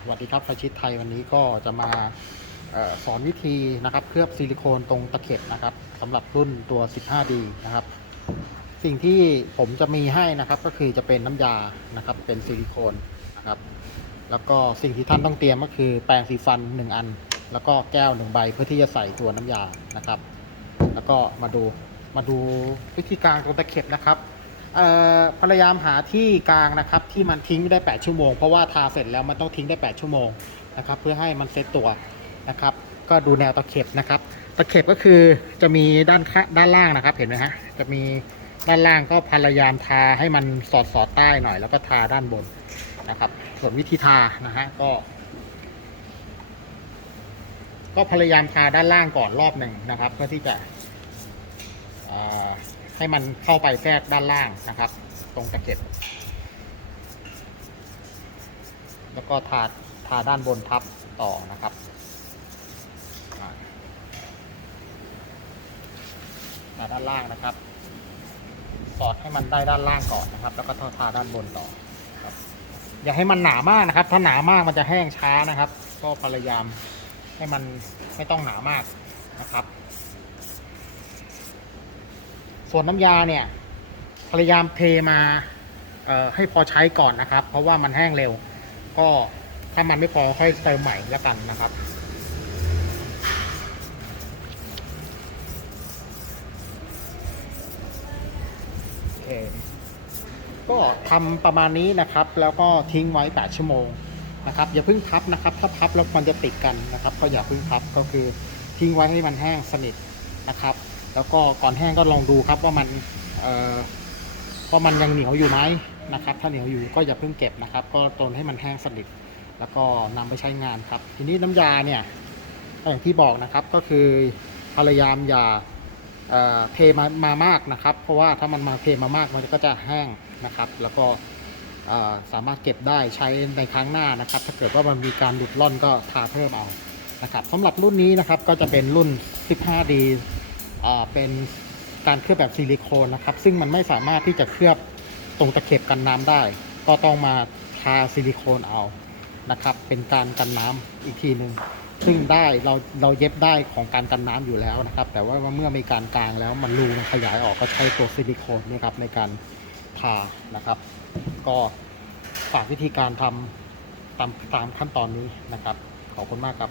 สวัสดีครับไฟชิดไทยวันนี้ก็จะมาออสอนวิธีนะครับเคลือบซิลิโคนตรงตะเข็บนะครับสำหรับรุ่นตัว 15D นะครับ สิ่งที่ผมจะมีให้นะครับก็คือจะเป็นน้ำยานะครับเป็นซิลิโคนนะครับ แล้วก็สิ่งที่ท่านต้องเตรียมก็คือแปรงสีฟัน 1 อัน แล้วก็แก้วหนึ่งใบเพื่อที่จะใส่ตัวน้ำยานะครับ แล้วก็มาดูมาดูวิธีการตรงตะเข็บนะครับ พยายามหาที่กลางนะครับที่มันทิ้งได้ 8 ชั่วโมง เพราะว่าทาเสร็จแล้วมันต้องทิ้งได้ 8 ชั่วโมงนะครับเพื่อให้มันเซตตัวนะครับก็ดูแนวตะเข็บนะครับ ตะเข็บก็คือจะมีด้านข้าด้านล่างนะครับเห็นไหมฮะจะมีด้านล่างก็พยายามทาให้มันสอดสอดใต้หน่อย แล้วก็ทาด้านบนนะครับ ส่วนวิธีทานะฮะก็ ก็พยายามทาด้านล่างก่อนรอบหนึ่งนะครับ เพื่อที่จะ ให้มันเข้าไปแทรกด้านล่างนะครับ ตรงตะเข็บ แล้วก็ทาทาด้านบนทับต่อนะครับทาด้านล่างนะครับ สอดให้มันได้ด้านล่างก่อนนะครับ แล้วก็ทาด้านบนต่อครับอย่าให้มันหนามากนะครับ ถ้าหนามากมันจะแห้งช้านะครับ ก็พยายามให้มันไม่ต้องหนามากนะครับ ส่วนน้ำยาเนี่ยพยายามเทมาให้พอใช้ก่อนนะครับ เพราะว่ามันแห้งเร็ว ก็ถ้ามันไม่พอค่อยเติมใหม่แล้วกันนะครับโอเคก็ทำประมาณนี้นะครับ แล้วก็ทิ้งไว้ 8 ชั่วโมงนะครับ อย่าเพิ่งพับนะครับ ถ้าพับแล้วมันจะติดกันนะครับ ก็อย่าเพิ่งพับก็คือทิ้งไว้ให้มันแห้งสนิทนะครับ แล้วก็ก่อนแห้งก็ลองดูครับว่ามันว่ามันยังเหนียวอยู่ไหมนะครับ ถ้าเหนียวอยู่ก็อย่าเพิ่งเก็บนะครับ ก็ตนให้มันแห้งสนิทแล้วก็นำไปใช้งานครับ ทีนี้น้ำยาเนี่ยอย่างที่บอกนะครับก็คือพยายามอย่าเเทมามามากนะครับ เพราะว่าถ้ามันมาเทมามากมันก็จะแห้งนะครับ แล้วก็สามารถเก็บได้ใช้ในครั้งหน้านะครับ ถ้าเกิดว่ามันมีการหลุดร่อนก็ทาเพิ่มเอานะครับสำหรับรุ่นนี้นะครับก็จะเป็นรุ่น 15D อ่า เป็นการเคลือบแบบซิลิโคนนะครับ ซึ่งมันไม่สามารถที่จะเคลือบตรงตะเข็บกันน้ำได้ ก็ต้องมาทาซิลิโคนเอานะครับ เป็นการกันน้ำอีกทีหนึ่งซึ่งได้เราเราเย็บได้ของการกันน้ำอยู่แล้วนะครับ แต่ว่าเมื่อมีการกลางแล้วมันรูมันขยายออกก็ใช้ตัวซิลิโคนนี่ครับในการทานะครับ ก็ฝากวิธีการทำตามตามขั้นตอนนี้นะครับ ขอบคุณมากครับ